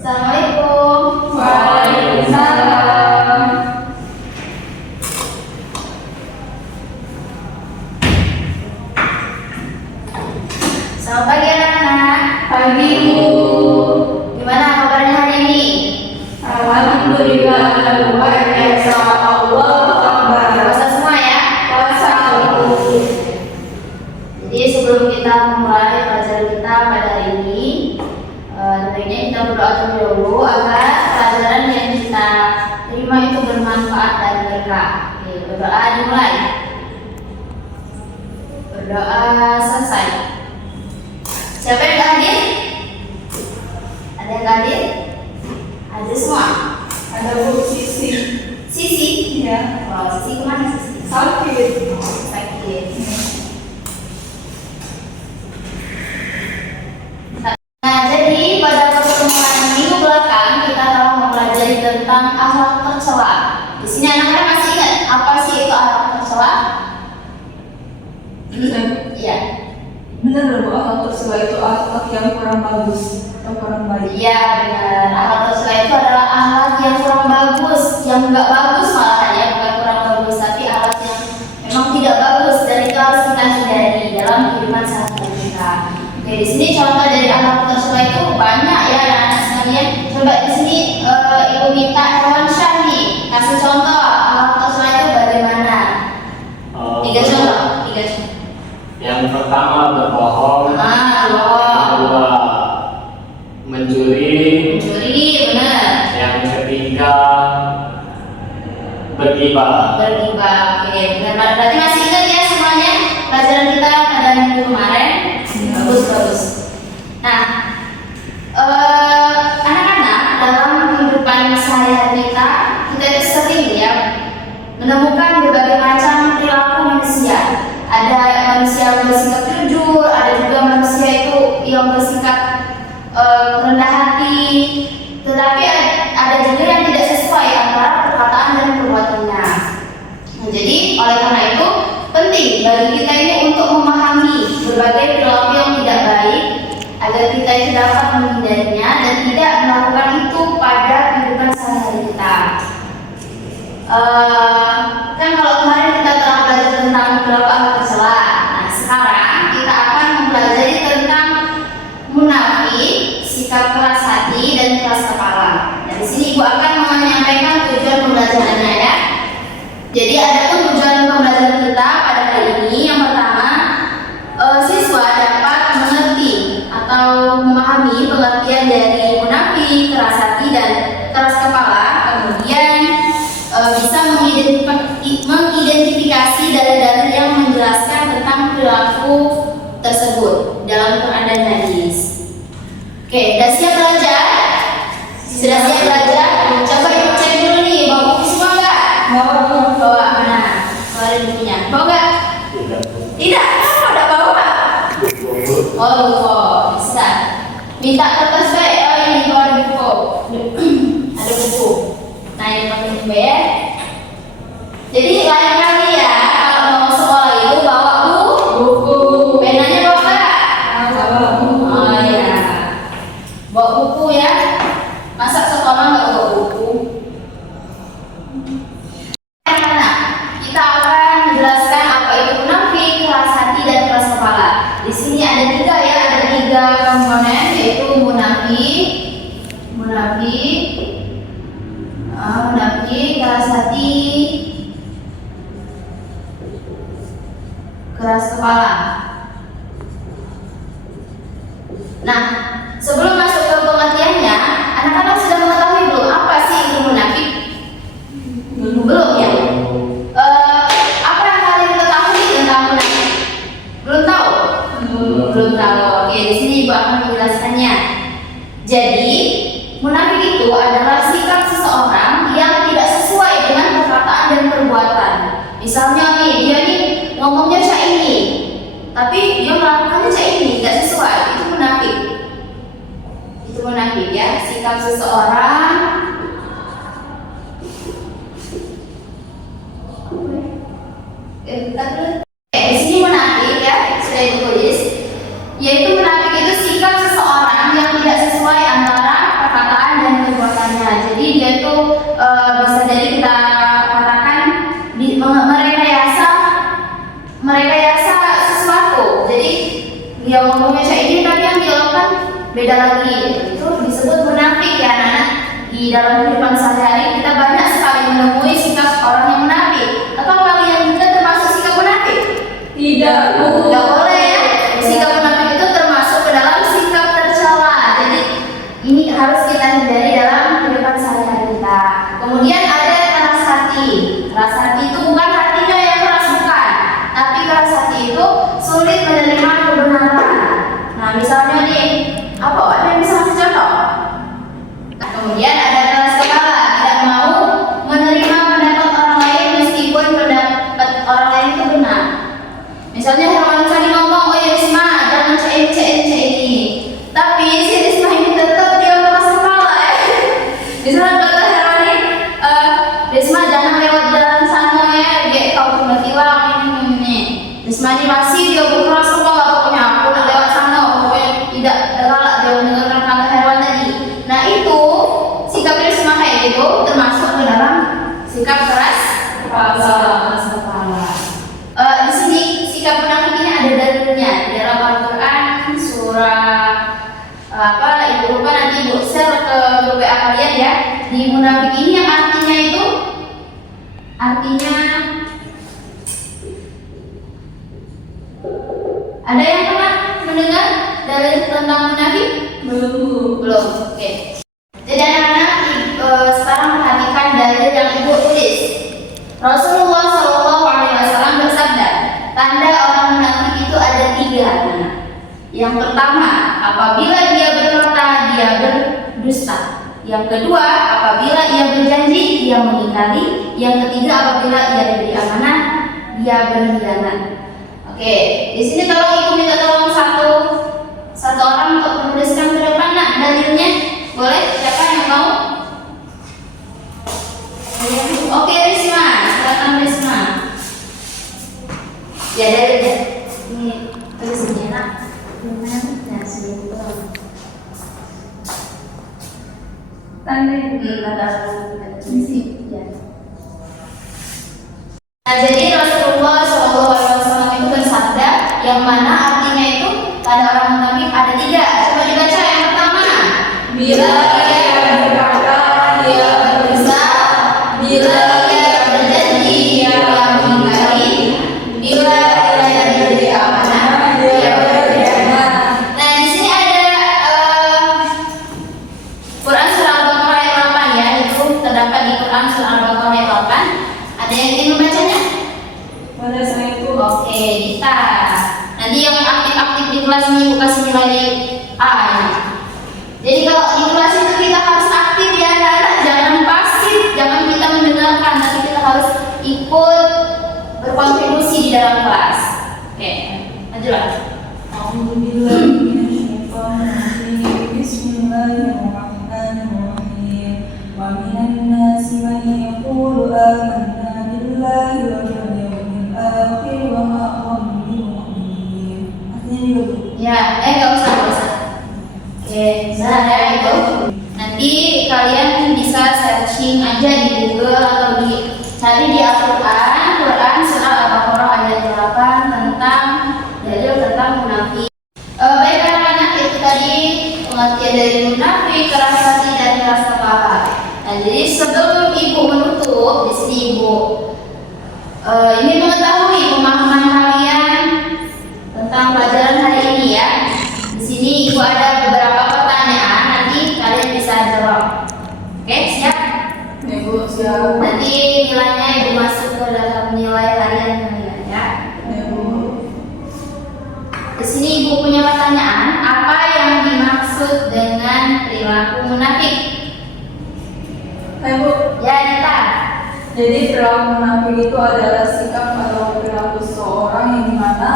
Assalamualaikum. Waalaikumsalam. Selamat pagi anak-anak. Pagi Bu. Gimana kabarnya hari ini? Alhamdulillah luar biasa. Allahu Akbar. Puasa semua ya? Puasa Bu. Jadi sebelum kita memulai pelajaran kita pada hari ini, tentunya kita berdoa terlebih dahulu agar pelajaran yang kita terima itu bermanfaat dan berkah. Oke, berdoa dimulai. Berdoa selesai. Siapa yang gak hadir? Ada yang gak hadir? Hadir semua? Ada Bu Sisi. Sisi? Ya. Oh, Sisi kemana Sisi? Sakit. Sakit. Nah, jadi pada pertemuan minggu belakang kita telah mempelajari tentang akhlak tercela. Di sini anak-anak masih ingat apa sih itu akhlak tercela? Iya. Benar loh Bu, akhlak tercela itu akhlak yang kurang bagus atau kurang baik. Iya benar. Akhlak tercela itu adalah akhlak yang kurang bagus, yang nggak bagus malahan ya, bukan kurang bagus, tapi akhlak yang memang tidak bagus dan itu harus kita hindari dalam kehidupan sehari-hari kita. Oke, di sini contoh dari akhlak tercela itu banyak ya anak-anak sekalian. Coba di sini Ibu minta Hewan Syah nih kasih contoh akhlak tercela itu bagaimana? Tiga contoh. Yang pertama berbohong, Bohong. kedua mencuri, Benar. yang ketiga bergibah. Oke, benar. Berarti masih ingat ya semuanya pelajaran kita pada minggu kemarin? Bagus. Nah, anak-anak dalam kehidupan sehari-hari kita itu sering ya menemukan berbagai macam perilaku manusia. Ada manusia yang bersikap jujur, ada juga manusia itu yang bersikap rendah hati, tetapi ada juga yang tidak sesuai antara perkataan dan perbuatannya. Nah, jadi oleh karena itu penting bagi kita ini untuk memahami berbagai perilaku yang tidak baik agar kita itu dapat menghindarinya dan tidak melakukan itu pada kehidupan sehari-hari kita. Kan kalau kemarin kita telah belajar tentang perilaku akhlak tercela. Nah, sekarang kita akan mempelajari tentang munafik, sikap keras hati dan keras kepala. Nah, di sini Ibu akan menyampaikan tujuan pembelajarannya ya. Jadi ada tujuan pembelajaran kita pada hari ini. Yang pertama, siswa dapat mengerti atau memahami pengertian dari munafik, keras hati dan keras kepala. Kemudian bisa mengidentifikasi dalil-dalil yang menjelaskan tentang perilaku tersebut dalam Quran dan hadis. Oke, sudah siap belajar? Sudah siap belajar? Coba Ibu cek dulu nih, bawa buku semua nggak? Bawa mana? Keluarin bukunya. Bawa nggak? Tidak. Kamu udah bawa? Oh, bisa. Minta kertas baik. Oh ini keluarin buku. Ada buku. Nah, ini pakai buku ya. Jadi lain kali ya kalau mau sekolah itu bawa buku. Penanya bawa nggak? Oh ya. Bawa buku ya. Masa sekolah nggak bawa buku? Nah, kita akan menjelaskan apa itu munafik, keras hati dan keras kepala. Di sini ada tiga ya, ada tiga komponen yaitu munafik, keras hati, keras kepala. Nah, sebelum masuk ke pengertiannya, anak-anak sudah mengetahui belum apa sih itu munafik? Belum ya? Apa yang kalian ketahui tentang munafik? Belum tahu? Belum tahu. Oke, di sini Ibu akan menjelaskannya. Jadi, munafik itu adalah sikap seseorang yang tidak sesuai dengan perkataan dan perbuatan. Misalnya nih, dia nih ngomongnya cak ini, tapi dia melakukannya cak ini, tidak sesuai. Itu munafik. Itu munafik ya, sikap seseorang di sini munafik ya, sudah Ibu tulis. Yaitu munafik itu sikap seseorang yang tidak sesuai antara perkataan beda lagi. Itu disebut munafik ya anak-anak. Di dalam kehidupan sehari-hari kita banyak sekali menemui sikap orang yang munafik. Atau kalian juga termasuk sikap munafik? Tidak, Bu. Tidak boleh ya. Sikap munafik itu termasuk ke dalam sikap tercela. Jadi ini harus kita hindari dalam kehidupan sehari-hari kita. Kemudian ada keras hati. Keras hati itu bukan hatinya yang keras, bukan, tapi keras hati itu sulit menerima kebenaran. Nah, misalnya nih, apa? Ada yang bisa kasih contoh? Nah, kemudian ada keras kepala, tidak mau menerima pendapat orang lain meskipun pendapat orang lain itu benar. Misalnya Herman tadi ngomong, oh ya Risma, jangan cek ini. Tapi si Risma ini tetap dia keras kepala ya. Misalnya kata Herman ini, Risma jangan lewat jalan sana ya, dia kau tiba-tiba ini. Risma ini masih dia berkeras kepala, pokoknya aku nak lewat sana, pokoknya tidak galak dia mendengarkan kata Herman tadi. Nah itu sikap Risma kayak gitu termasuk ke dalam sikap keras kepala. Di sini sikap munafik ini ada dalilnya di dalam Al-Quran surah ibu lupa, nanti ibu share ke grup WA kalian ya. Di munafik ini yang artinya itu ada yang pernah mendengar dalil tentang munafik? Belum. Oke. Jadi anak-anak sekarang perhatikan dalil yang ibu tulis. Rasulullah SAW bersabda, tanda orang munafik itu ada 3. Yang pertama, apabila dia berkata dia berdusta. Yang kedua, apabila ia berjanji dia mengingkari. Yang ketiga, apabila ia diberi amanah dia berkhianat. Oke, di sini tolong ibu minta tolong satu orang untuk menuliskan ke depan nak dalilnya. Boleh? Siapa yang mau? Oke, Risma, silakan Risma. Ya dalilnya. Ini tulisnya nak. Nah, sini Tanda. Ya. Nah, jadi Rasulullah SAW itu bersabda, yang mana artinya itu tanda orang munafik ada 3. Coba dibaca yang pertama. Bila ia berkata dia berdusta, bila ia berjanji dia mengingkari, bila ia diberi amanah dia berkhianat. Nah, di sini ada Quran surah Al-Baqarah ayat 8 ya. Itu terdapat di Quran surah Al-Baqarah ayat 8. Ada yang ingin membacanya? Pada saya itu. Oke, kita. Nanti yang aktif-aktif di kelas ini buka nilai A ya. Jadi kalau di kelas itu kita harus aktif ya anak-anak, jangan pasif, jangan kita mendengarkan, tapi kita harus ikut berkontribusi di dalam kelas. Oke, lanjutlah. Bismillahirrahmanirrahim. Wa minan nasi man yaqulu amanna billahi wa bil yawmil akhir wa ma hum bimu'minin. Artinya juga Bu. Ya, nggak usah. Oke, bisa ya itu. Nanti kalian bisa searching aja di Google atau cari di Al-Quran, Quran surah Al-Baqarah ayat 8 tentang dalil tentang munafik. Baik anak-anak, itu tadi pengertian dari munafik, keras hati dan keras kepala. Nah, jadi sebelum ibu menutup, di sini ibu ingin mengetahui pemahaman kalian tentang pelajaran hari ini ya. Di sini ibu ada beberapa pertanyaan, nanti kalian bisa jawab. Oke, siap? Ya Bu, siap. Nanti nilainya ibu masuk ke dalam nilai harian kalian ya. Ya Bu. Di sini ibu punya pertanyaan, apa yang dimaksud dengan perilaku munafik? Hai Bu. Ya, Nita. Jadi perilaku munafik itu adalah sikap atau perilaku seseorang yang dimana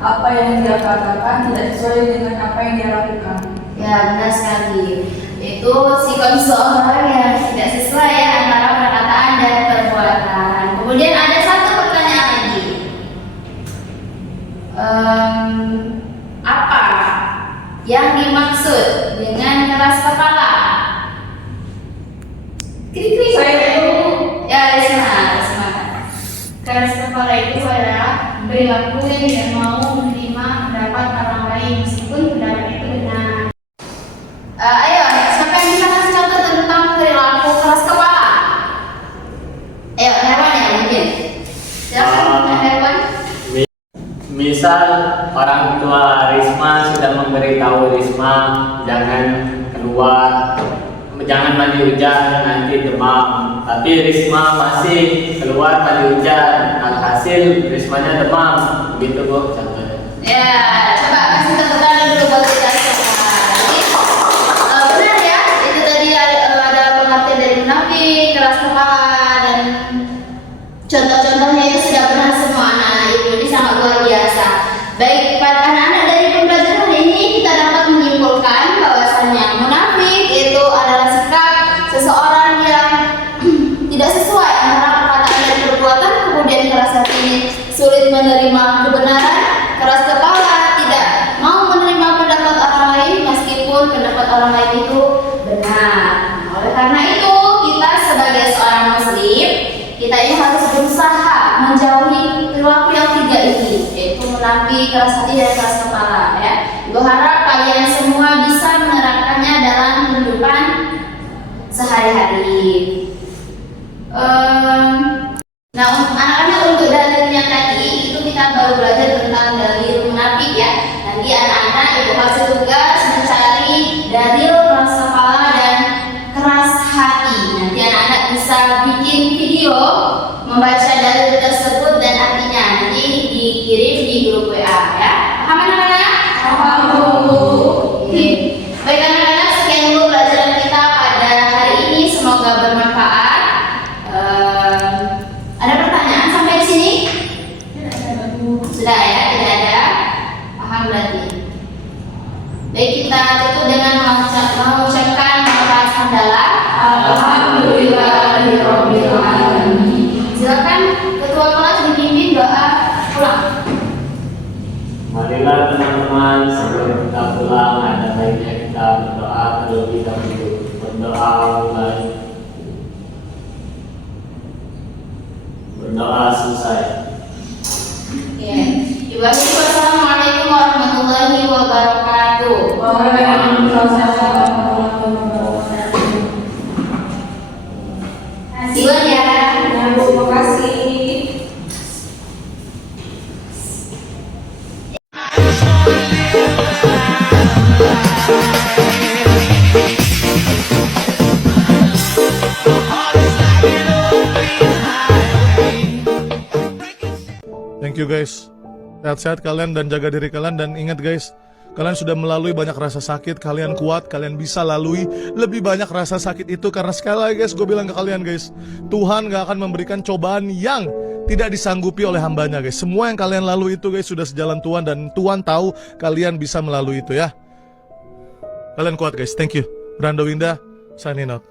apa yang dia katakan tidak sesuai dengan apa yang dia lakukan. Ya, benar sekali. Itu sikap seseorang yang tidak sesuai ya antara perkataan dan perbuatan. Kemudian ada satu pertanyaan lagi. Apa yang dimaksud dengan keras kepala? Krik-krik. Saya itu. Ya, Risma. Keras kepala itu adalah perilaku yang tidak mau menerima pendapat orang lain meskipun pendapat itu benar. Ayo, siapa yang bisa kasih contoh tentang perilaku keras kepala? Ayo, Herwan ya mungkin. Silakan Herwan. Misal orang tua Risma sudah memberitahu Risma jangan keluar, jangan mandi hujan nanti demam. Tapi Risma masih keluar mandi hujan, alhasil Rismanya demam. Begitu Bu contohnya. Ya, coba kasih tepuk tangan dulu buat kita semua. Jadi, benar ya, itu tadi ada pengertian dari munafik, keras kepala, dan contoh-contohnya itu sudah pernah semua anak-anak ibu. Ini sangat luar biasa. Baik, pada anak-anak dari pembelajaran ini kita dapat menyimpulkan bahwasannya munafik itu adalah sikap seseorang yang tidak sesuai antara perkataan dan perbuatan, kemudian keras hati, sulit menerima kebenaran, keras kepala, tidak mau menerima pendapat orang lain meskipun pendapat orang lain itu benar. Oleh karena itu, kita sebagai seorang muslim, kita ini harus berusaha menjauhi perilaku yang tiga ini, yaitu munafik, keras hati, dan keras kepala. Ya, Ibu harap kalian semua bisa menerapkannya dalam kehidupan sehari-hari. Nah, anak-anak untuk dalilnya tadi itu kita baru belajar tentang dalil munafik ya. Nanti anak-anak ibu kasih tugas mencari dalil keras kepala dan keras hati. Nanti anak-anak bisa bikin video membaca dalil tersebut dan artinya. Nanti dikirim di grup WA ya. Paham anak-anak? Paham Bu. Oke. Baik anak-anak, sekian dulu pelajaran kita pada hari ini. Semoga bermanfaat. Ada pertanyaan sampai di sini? Sudah ya, tidak ada. Paham berarti. Baik, kita tutup dengan mengucapkan lafaz hamdalah. Alhamdulillahirabbil alamin. Silakan ketua kelas dipimpin doa pulang. Marilah teman-teman sebelum kita pulang ada baiknya kita berdoa terlebih dahulu. Berdoa mulai. Berdoa selesai. Ya. Ibu Assalamualaikum warahmatullahi wabarakatuh. Waalaikumsalam warahmatullahi wabarakatuh. Silakan ya. Terima kasih. Thank you guys. Sehat-sehat kalian dan jaga diri kalian. Dan ingat guys, kalian sudah melalui banyak rasa sakit. Kalian kuat, kalian bisa lalui lebih banyak rasa sakit itu. Karena sekali lagi guys, gue bilang ke kalian guys, Tuhan gak akan memberikan cobaan yang tidak disanggupi oleh hambanya guys. Semua yang kalian lalui itu guys sudah sejalan Tuhan. Dan Tuhan tahu kalian bisa melalui itu ya. Kalian kuat guys, thank you. Brando Winda, signing out.